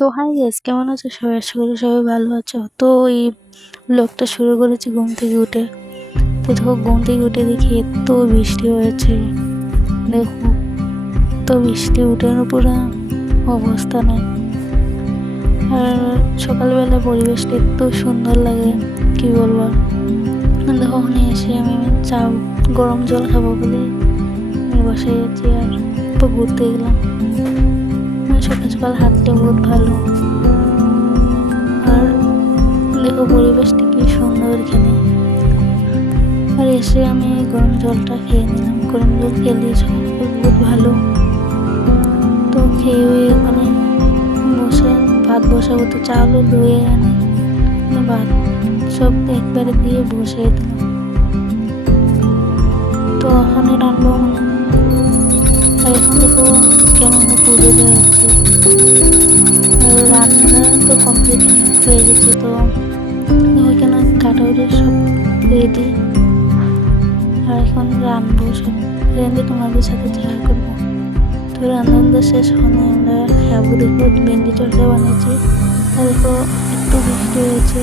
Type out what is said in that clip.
তো hi guys, কেমন আছো সবাই? আশা করি সবাই ভালো আছো। তো এই ব্লগটা শুরু করেছি ঘুম থেকে উঠে। তো দেখো, ঘুম থেকে উঠে দেখি এত বৃষ্টি হয়েছে। দেখো, তো বৃষ্টি উঠে পুরো অবস্থা নেই। আর সকালবেলা পরিবেশটা এত সুন্দর লাগে, কি বলবো। দেখো, ওখানে এসে আমি চা গরম জল খাবো বলে বসে গেছি আর তো ঘুরতে গেলাম। সকাল সকাল হাঁটতে বহুত ভালো। আর দেখো পরিবেশটা কি সুন্দর এখানে। আর এসে আমি গরম জলটা খেয়ে নিলাম। গরম জল খেলে সকাল বহুত ভালো। তো খেয়ে ওখানে বসে ভাত বসাবো, তো চালও ধুয়ে আনে ভাত সব একবারে দিয়ে বসে দিলাম। তো ওখানে রান্নাবো আর এখন দেখো কেমন পুজো দেওয়া হচ্ছে। আর রান্না তো কমপ্লিট হয়ে গেছে। তো ওইখানে কাটাউরি সব রেডি। আর এখন রান্নাবো, সব রেঁধে তোমাদের সাথে শেয়ার করবো। তো রান্না শেষ হলে আমরা খাবো। দেখো ভেন্ডি চর্চা বানিয়েছি। আর দেখো একটু বৃষ্টি হয়েছে।